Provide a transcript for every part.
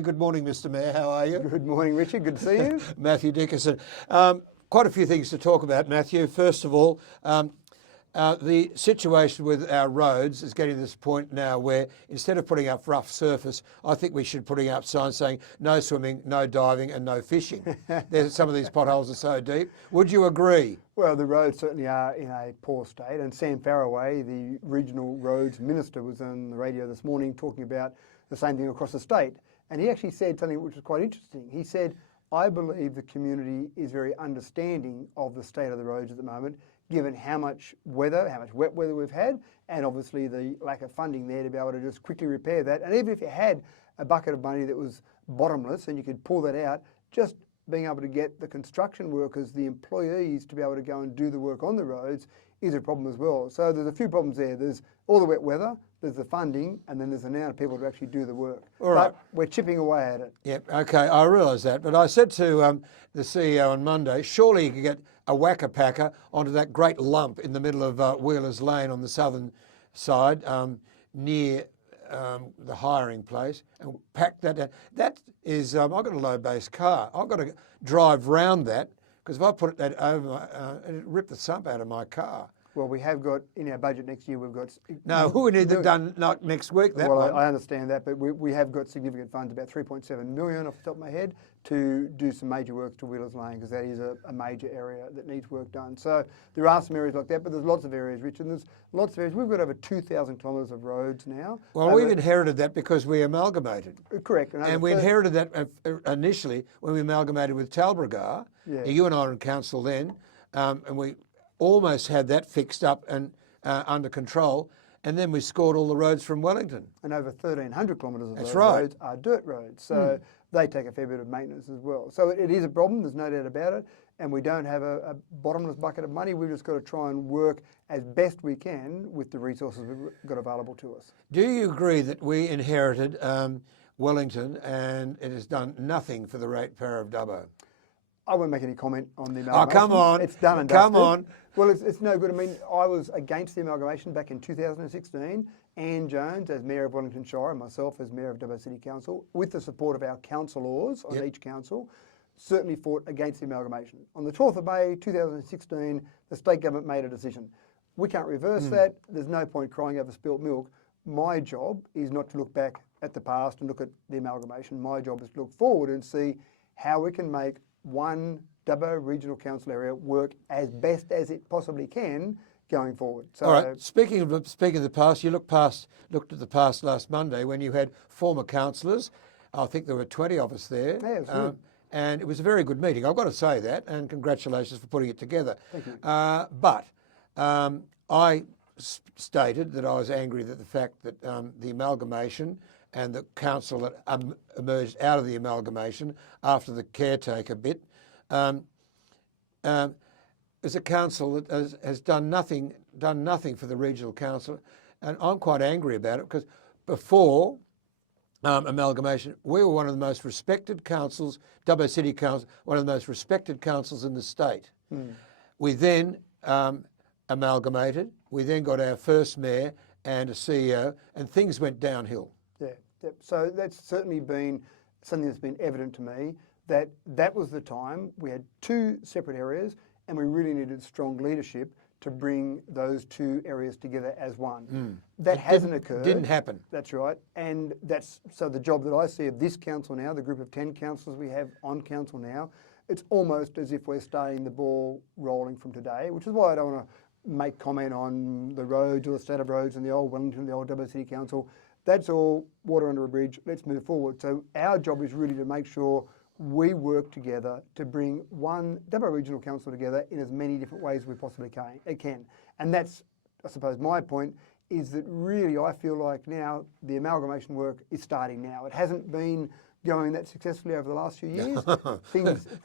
Good morning, Mr. Mayor. How are you? Good morning, Richard. Good to see you. Matthew Dickinson. Quite a few things to talk about, Matthew. First of all, the situation with our roads is getting to this point now where instead of putting up rough surface, I think we should putting up signs saying no swimming, no diving and no fishing. Some of these potholes are so deep. Would you agree? Well, the roads certainly are in a poor state, and Sam Farraway, the regional roads minister, was on the radio this morning talking about the same thing across the state. And he actually said something which was quite interesting. He said, I believe the community is very understanding of the state of the roads at the moment, given how much weather, how much wet weather we've had, and obviously the lack of funding there to be able to just quickly repair that. And even if you had a bucket of money that was bottomless and you could pull that out, just being able to get the construction workers, the employees, to be able to go and do the work on the roads is a problem as well. So there's a few problems there. There's all the wet weather, there's the funding, and then there's the amount of people to actually do the work. All right. But we're chipping away at it. Yep, okay, I realise that. But I said to the CEO on Monday, surely you could get a whacker packer onto that great lump in the middle of Wheeler's Lane on the southern side, near the hiring place, and pack that down. That is, I've got a low-base car. I've got to drive round that, because if I put that over, it'd rip the sump out of my car. Well, we have got, in our budget next year, we've got... No, we need it done not next week, that well, one. I understand that, but we have got significant funds, about 3.7 million off the top of my head, to do some major work to Wheeler's Lane, because that is a major area that needs work done. So there are some areas like that, but there's lots of areas, Richard. There's lots of areas. We've got over 2,000 kilometres of roads now. Well, we've inherited that because we amalgamated. Correct. And we inherited that initially when we amalgamated with Talbragar. Yeah. You and I were in council then, and we almost had that fixed up and under control, and then we scored all the roads from Wellington. And over 1,300 kilometres of That's those right. roads are dirt roads, so they take a fair bit of maintenance as well. So it is a problem, there's no doubt about it, and we don't have a bottomless bucket of money. We've just got to try and work as best we can with the resources we've got available to us. Do you agree that we inherited Wellington and it has done nothing for the ratepayer of Dubbo? I won't make any comment on the amalgamation. Oh, come on. It's done and dusted. Come on. Well, it's no good. I mean, I was against the amalgamation back in 2016. Anne Jones, as Mayor of Wellington Shire, and myself as Mayor of Dubbo City Council, with the support of our councillors on each council, certainly fought against the amalgamation. On the 12th of May 2016, the state government made a decision. We can't reverse that. There's no point crying over spilt milk. My job is not to look back at the past and look at the amalgamation. My job is to look forward and see how we can make one Dubbo Regional Council area work as best as it possibly can going forward. So, all right. Speaking of the past, you looked at the past last Monday when you had former councillors. I think there were 20 of us there. Yeah, it was good. And it was a very good meeting. I've got to say that, and congratulations for putting it together. Thank you. But I stated that I was angry at the fact that the amalgamation and the council that emerged out of the amalgamation after the caretaker bit is a council that has done nothing for the regional council, and I'm quite angry about it because before amalgamation, we were one of the most respected councils, Dubbo City Council, one of the most respected councils in the state. We then amalgamated, we then got our first mayor and a CEO, and things went downhill. Yeah. So that's certainly been something that's been evident to me, that was the time we had two separate areas and we really needed strong leadership to bring those two areas together as one. That hasn't occurred. Didn't happen. That's right. And so the job that I see of this council now, the group of 10 councillors we have on council now, it's almost as if we're starting the ball rolling from today, which is why I don't want to make comment on the roads or the state of roads and the old Wellington, the old Dubbo City Council. That's all water under a bridge. Let's move forward. So our job is really to make sure we work together to bring one Dubbo Regional Council together in as many different ways as we possibly can. And that's, I suppose, my point is that really I feel like now the amalgamation work is starting now. It hasn't been going that successfully over the last few years.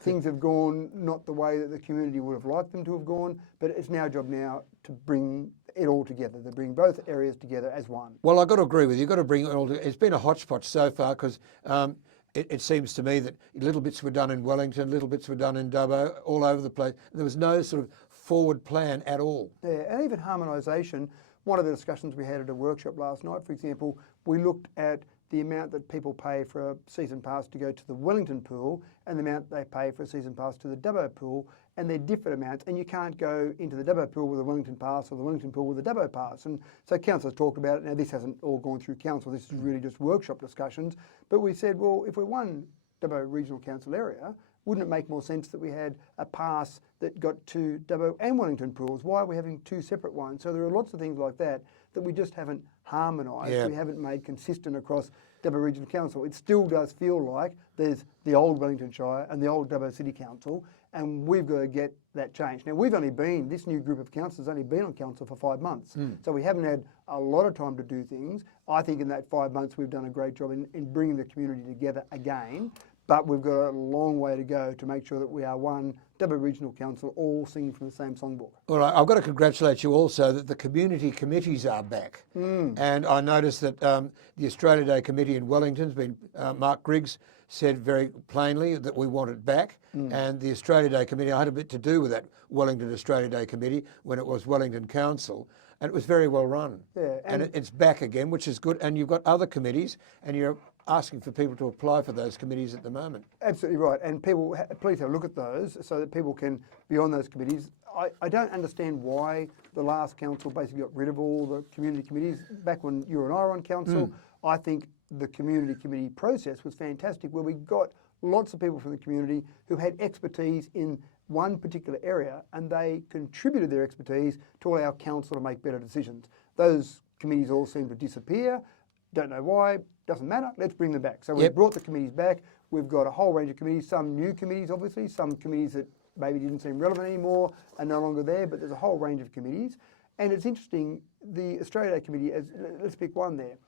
Things have gone not the way that the community would have liked them to have gone, but it's our job now to bring it all together, to bring both areas together as one. Well, I've got to agree with you. You've got to bring it all together. It's been a hodgepodge so far because it seems to me that little bits were done in Wellington, little bits were done in Dubbo, all over the place. There was no sort of forward plan at all. Yeah, and even harmonisation. One of the discussions we had at a workshop last night, for example, we looked at the amount that people pay for a season pass to go to the Wellington pool and the amount they pay for a season pass to the Dubbo pool, and they're different amounts, and you can't go into the Dubbo pool with a Wellington pass or the Wellington pool with a Dubbo pass. And so council has talked about it. Now, this hasn't all gone through council. This is really just workshop discussions. But we said, well, if we're one Dubbo Regional Council area, wouldn't it make more sense that we had a pass that got to Dubbo and Wellington pools? Why are we having two separate ones? So there are lots of things like that that we just haven't harmonised. Yeah. We haven't made consistent across Dubbo Regional Council. It still does feel like there's the old Wellington Shire and the old Dubbo City Council, and we've got to get that changed. Now, this new group of councillors has only been on council for 5 months, so we haven't had a lot of time to do things. I think in that 5 months we've done a great job in bringing the community together again, but we've got a long way to go to make sure that we are one Dubbo Regional Council, all singing from the same songbook. All right, I've got to congratulate you also that the community committees are back. And I noticed that the Australia Day Committee in Wellington's been, Mark Griggs said very plainly that we want it back. And the Australia Day Committee, I had a bit to do with that Wellington Australia Day Committee when it was Wellington Council, and it was very well run. Yeah, and it's back again, which is good. And you've got other committees, and you're asking for people to apply for those committees at the moment. Absolutely right, and people, please have a look at those so that people can be on those committees. I don't understand why the last council basically got rid of all the community committees. Back when you and I were on council, I think the community committee process was fantastic, where we got lots of people from the community who had expertise in one particular area, and they contributed their expertise to allow council to make better decisions. Those committees all seem to disappear. Don't know why, doesn't matter, let's bring them back. So we've brought the committees back. We've got a whole range of committees, some new committees obviously, some committees that maybe didn't seem relevant anymore are no longer there, but there's a whole range of committees. And it's interesting, the Australia Day Committee, let's pick one there.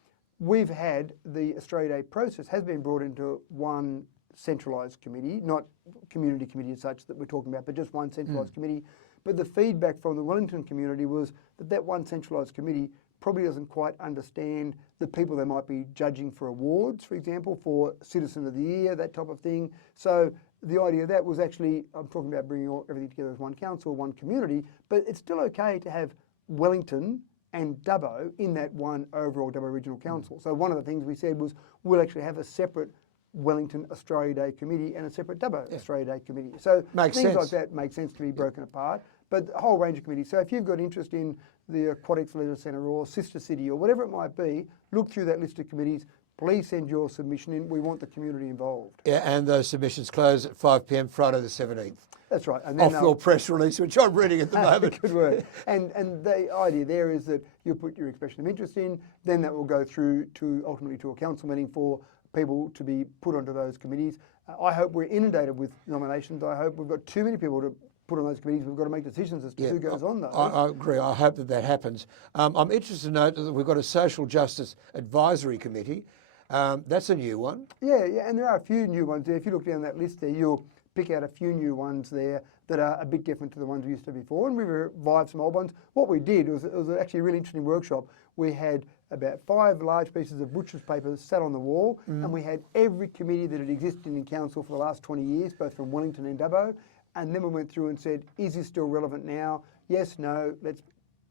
We've had the Australia Day process has been brought into one centralised committee, not community committee as such that we're talking about, but just one centralised committee. But the feedback from the Wellington community was that one centralised committee probably doesn't quite understand the people they might be judging for awards, for example, for Citizen of the Year, that type of thing. So the idea of that was actually, I'm talking about bringing everything together as one council, one community, but it's still okay to have Wellington and Dubbo in that one overall Dubbo Regional Council. So one of the things we said was we'll actually have a separate Wellington Australia Day Committee and a separate Dubbo Australia Day Committee. So things like that make sense to be broken apart, but a whole range of committees. So if you've got interest in the Aquatics Leisure Centre or Sister City or whatever it might be, look through that list of committees. Please send your submission in. We want the community involved. Yeah, and those submissions close at 5 p.m. Friday the 17th. That's right. And then off your press release, which I'm reading at the moment. Good work. And the idea there is that you put your expression of interest in, then that will go through to ultimately to a council meeting for people to be put onto those committees. I hope we're inundated with nominations. I hope we've got too many people to put on those committees. We've got to make decisions as to who goes on those. I agree. I hope that happens. I'm interested to note that we've got a Social Justice Advisory Committee. That's a new one. Yeah, and there are a few new ones there. If you look down that list there, you'll pick out a few new ones there that are a bit different to the ones we used to before, and we revived some old ones. What we did was, it was actually a really interesting workshop. We had about 5 large pieces of butcher's paper sat on the wall, and we had every committee that had existed in council for the last 20 years, both from Wellington and Dubbo, and then we went through and said, is this still relevant now? Yes, no, let's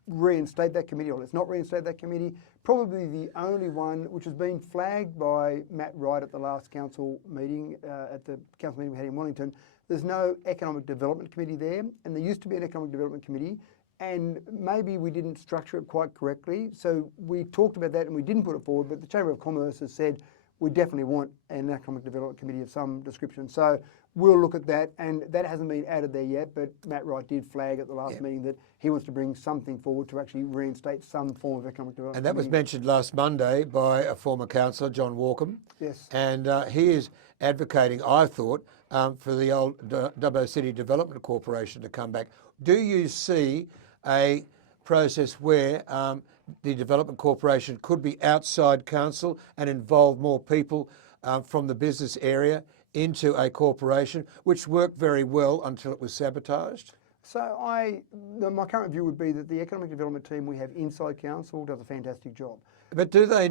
reinstate that committee, or let's not reinstate that committee. Probably the only one which has been flagged by Matt Wright at the last council meeting, at the council meeting we had in Wellington. There's no economic development committee there, and there used to be an economic development committee, and maybe we didn't structure it quite correctly. So we talked about that and we didn't put it forward, but the Chamber of Commerce has said we definitely want an economic development committee of some description. So we'll look at that, and that hasn't been added there yet, but Matt Wright did flag at the last meeting that he wants to bring something forward to actually reinstate some form of economic development. And that was mentioned last Monday by a former councillor, John Walkham. Yes. And he is advocating, I thought, for the old Dubbo City Development Corporation to come back. Do you see a process where the Development Corporation could be outside council and involve more people from the business area into a corporation, which worked very well until it was sabotaged? So my current view would be that the economic development team we have inside council does a fantastic job. But do they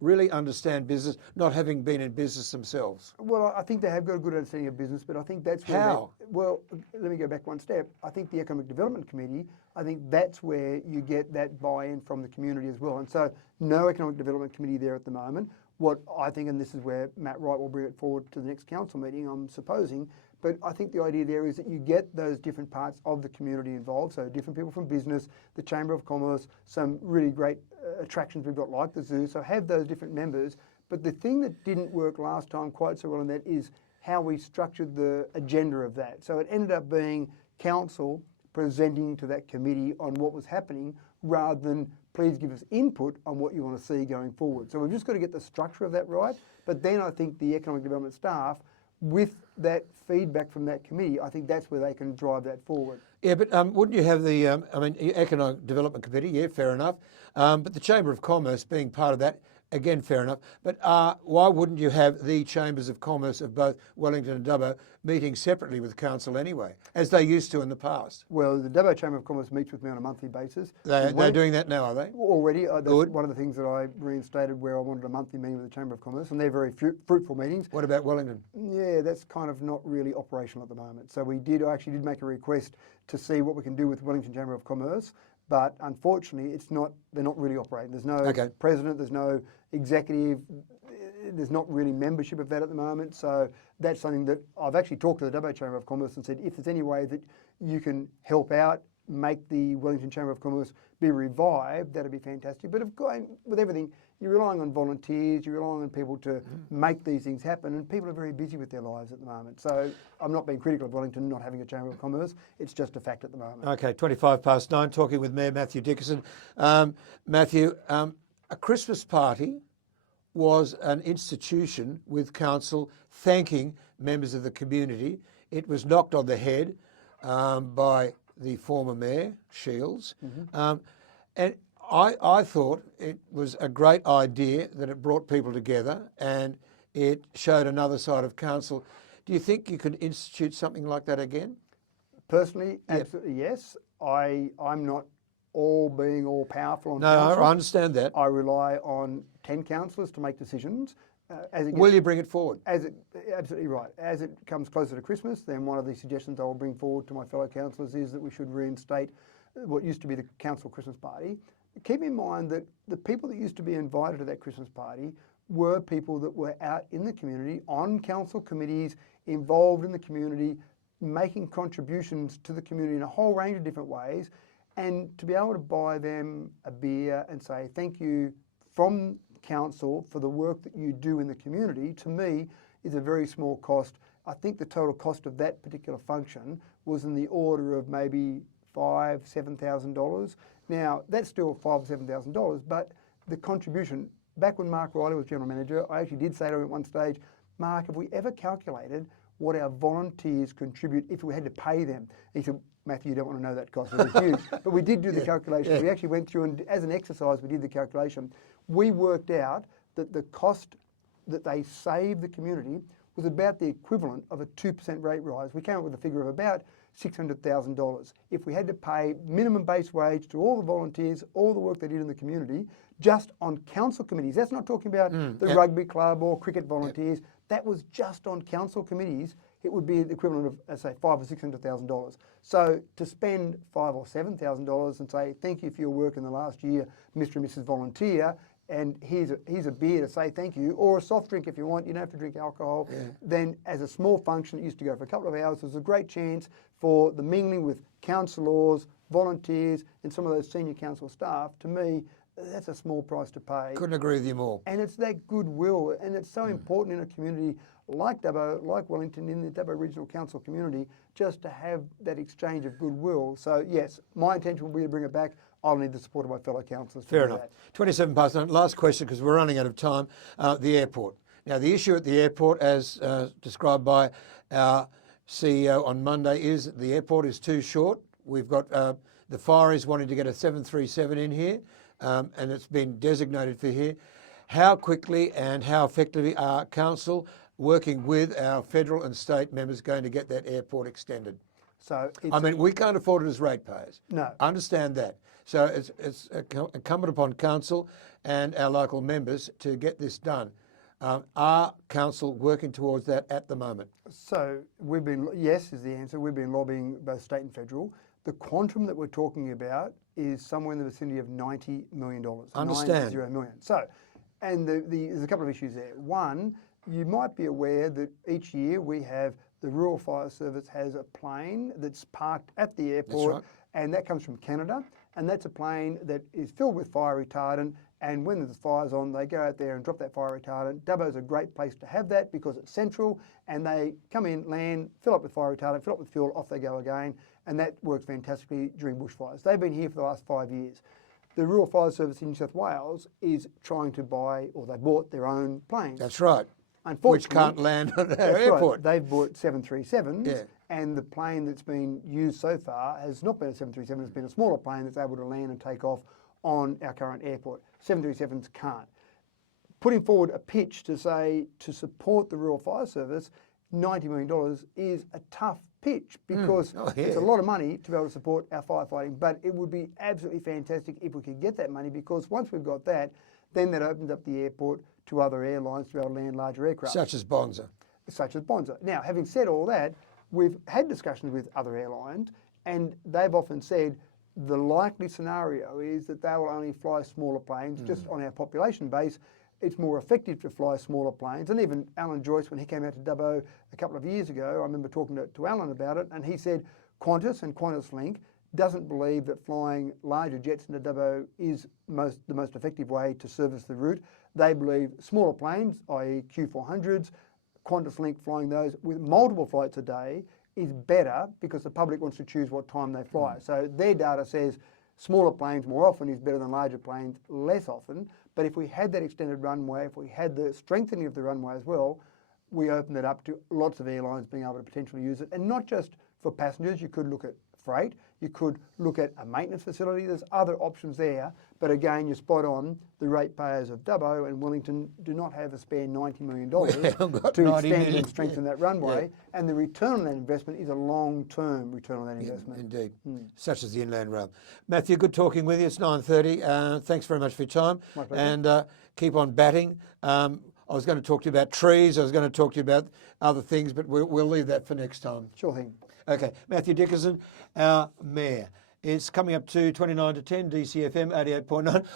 really understand business, not having been in business themselves? Well, I think they have got a good understanding of business, but I think that's where How? Well, let me go back one step. I think the Economic Development Committee, I think that's where you get that buy-in from the community as well. And so no Economic Development Committee there at the moment. What I think, and this is where Matt Wright will bring it forward to the next council meeting, I'm supposing, but I think the idea there is that you get those different parts of the community involved, so different people from business, the Chamber of Commerce, some really great attractions we've got like the zoo, so have those different members. But the thing that didn't work last time quite so well in that is how we structured the agenda of that. So it ended up being council presenting to that committee on what was happening rather than please give us input on what you want to see going forward. So we've just got to get the structure of that right. But then I think the economic development staff, with that feedback from that committee, I think that's where they can drive that forward. Yeah, but wouldn't you have the, Economic Development Committee? Yeah, fair enough. But the Chamber of Commerce being part of that, again, fair enough. But why wouldn't you have the Chambers of Commerce of both Wellington and Dubbo meeting separately with Council anyway, as they used to in the past? Well, the Dubbo Chamber of Commerce meets with me on a monthly basis. They're doing that now, are they? Already. That's Good. one of the things that I reinstated, where I wanted a monthly meeting with the Chamber of Commerce, and they're very fruitful meetings. What about Wellington? Yeah, that's kind of not really operational at the moment. So I actually did make a request to see what we can do with Wellington Chamber of Commerce, but unfortunately they're not really operating. There's no president, there's no executive, there's not really membership of that at the moment. So that's something that I've actually talked to the Dubbo Chamber of Commerce and said, if there's any way that you can help out, make the Wellington Chamber of Commerce be revived, that'd be fantastic. But with everything, you're relying on volunteers, you're relying on people to make these things happen, and people are very busy with their lives at the moment. So I'm not being critical of Wellington not having a Chamber of Commerce, it's just a fact at the moment. Okay, 9:25, talking with Mayor Matthew Dickerson. Matthew, a Christmas party was an institution with council thanking members of the community. It was knocked on the head by the former mayor, Shields. And I thought it was a great idea that it brought people together and it showed another side of council. Do you think you could institute something like that again? Personally, absolutely yes. I'm not all powerful on No, council. I understand that. I rely on 10 councillors to make decisions. Will you bring it forward? Absolutely right. As it comes closer to Christmas, then one of the suggestions I will bring forward to my fellow councillors is that we should reinstate what used to be the council Christmas party. Keep in mind that the people that used to be invited to that Christmas party were people that were out in the community, on council committees, involved in the community, making contributions to the community in a whole range of different ways. And to be able to buy them a beer and say thank you from council for the work that you do in the community, to me, is a very small cost. I think the total cost of that particular function was in the order of maybe $7,000. Now, that's still $5,000 or $7,000, but the contribution, back when Mark Riley was General Manager, I actually did say to him at one stage, Mark, have we ever calculated what our volunteers contribute if we had to pay them? And he said, Matthew, you don't want to know that cost, it was huge. But we did do the calculation. We actually went through and as an exercise, we did the calculation. We worked out that the cost that they saved the community was about the equivalent of a 2% rate rise. We came up with a figure of about $600,000. If we had to pay minimum base wage to all the volunteers, all the work they did in the community, just on council committees, that's not talking about the rugby club or cricket volunteers, that was just on council committees, it would be the equivalent of, let's say, $500,000 or $600,000. So to spend $5,000 or $7,000 and say, thank you for your work in the last year, Mr. and Mrs. Volunteer, and here's a beer to say thank you, or a soft drink if you want, you don't have to drink alcohol, then as a small function, it used to go for a couple of hours. There's a great chance for the mingling with councillors, volunteers, and some of those senior council staff. To me, that's a small price to pay. Couldn't agree with you more. And it's that goodwill, and it's so important in a community like Dubbo, like Wellington, in the Dubbo Regional Council community, just to have that exchange of goodwill. So yes, my intention will be to bring it back. I'll need the support of my fellow councillors to do that. 9:27. Last question, because we're running out of time. The airport. Now, the issue at the airport, as described by our CEO on Monday, is the airport is too short. We've got the Fireys wanting to get a 737 in here, and it's been designated for here. How quickly and how effectively are council working with our federal and state members going to get that airport extended? So we can't afford it as ratepayers. No. Understand that. So it's incumbent upon council and our local members to get this done. Are council working towards that at the moment? So yes is the answer. We've been lobbying both state and federal. The quantum that we're talking about is somewhere in the vicinity of $90 million. Understand. 90 million. So, and there's a couple of issues there. One, you might be aware that each year we have the Rural Fire Service has a plane that's parked at the airport, right. and that comes from Canada, and that's a plane that is filled with fire retardant. And when there's fires on, they go out there and drop that fire retardant. Dubbo's a great place to have that because it's central, and they come in, land, fill up with fire retardant, fill up with fuel, off they go again, and that works fantastically during bushfires. They've been here for the last 5 years. The Rural Fire Service in New South Wales is trying to buy, or they bought their own planes. That's right. Unfortunately, Which can't land at our that's airport. right. They've bought 737s, Yeah. and the plane that's been used so far has not been a 737, it's been a smaller plane that's able to land and take off on our current airport. 737s can't. Putting forward a pitch to say, to support the Rural Fire Service, $90 million is a tough pitch because it's a lot of money to be able to support our firefighting, but it would be absolutely fantastic if we could get that money, because once we've got that, then that opens up the airport to other airlines to be able to land larger aircraft. Such as Bonza. Now, having said all that, we've had discussions with other airlines, and they've often said the likely scenario is that they will only fly smaller planes. Just on our population base, it's more effective to fly smaller planes. And even Alan Joyce, when he came out to Dubbo a couple of years ago, I remember talking to Alan about it, and he said Qantas and Qantas Link doesn't believe that flying larger jets into Dubbo is the most effective way to service the route. They believe smaller planes, i.e. Q400s, Qantas Link flying those with multiple flights a day is better because the public wants to choose what time they fly. So their data says smaller planes more often is better than larger planes less often. But if we had that extended runway, if we had the strengthening of the runway as well, we open it up to lots of airlines being able to potentially use it. And not just for passengers, you could look at freight, you could look at a maintenance facility, there's other options there. But again, you're spot on, the ratepayers of Dubbo and Wellington do not have a spare $90 million to extend and strengthen that runway. Yeah. And the return on that investment is a long-term return on that investment. Indeed, such as the Inland Rail. Matthew, good talking with you. It's 9:30. Thanks very much for your time. My pleasure. And keep on batting. I was going to talk to you about trees. I was going to talk to you about other things, but we'll leave that for next time. Sure thing. Okay, Matthew Dickerson, our Mayor. It's coming up to 29 to 10, DCFM 88.9.